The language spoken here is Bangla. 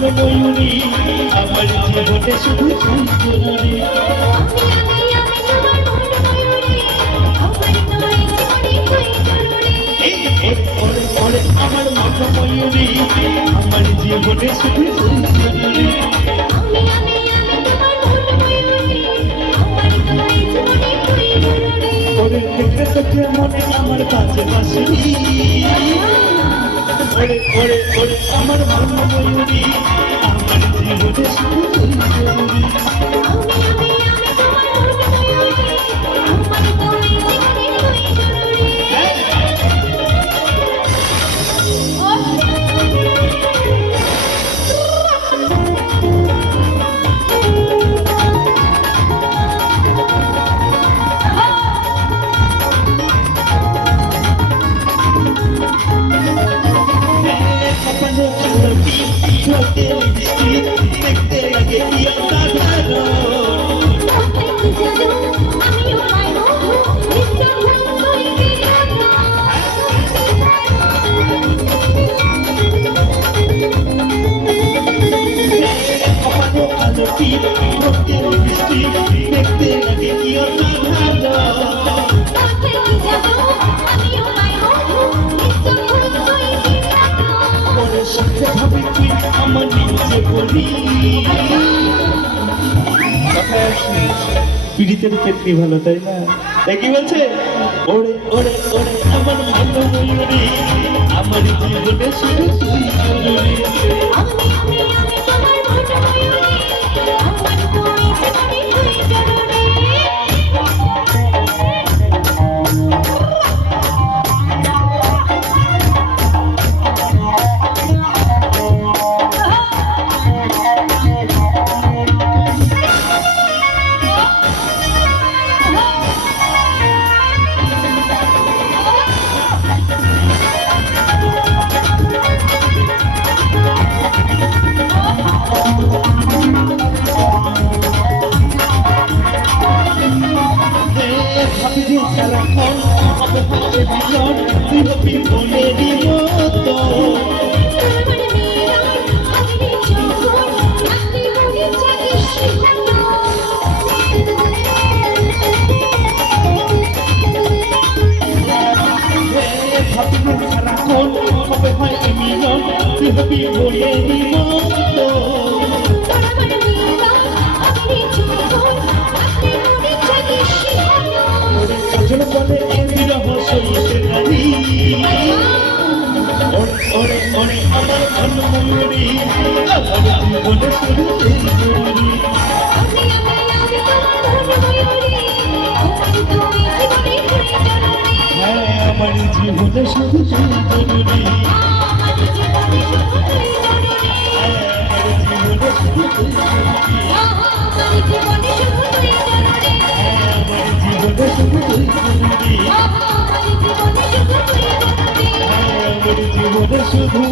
ময়ূরী আমার জীবনে শুধু ওরে আমার মন ময়ূরী আমার জীবনে শুধু মনে আমার কাছে বাসরি ওরে ওরে ওরে আমার ভালো আমার জীবনে জরুরি কপালে চোখে দেখতে লাগে কি অসাধারণ কপালে তুই আমার নিজে বলি পিড়িতের পেটনি ভালো, তাই না? তাই কি বলছে? ওরে ওরে ওরে, আমার ভালো আমার জীবনে শুধু তুই জরুরি সারাক্ষণ হবে হবে হবি মনেরই মতো এ বিরহ সইতে নারী ওরে ওরে আমার ধন আমার জীবনে শুধু জরুরি। হ্যাঁ আমার জীবনে শুধু তুই জরুরি। হ্যাঁ আমার জীবনে শুধু তুই বন্দি জীবনে শুধু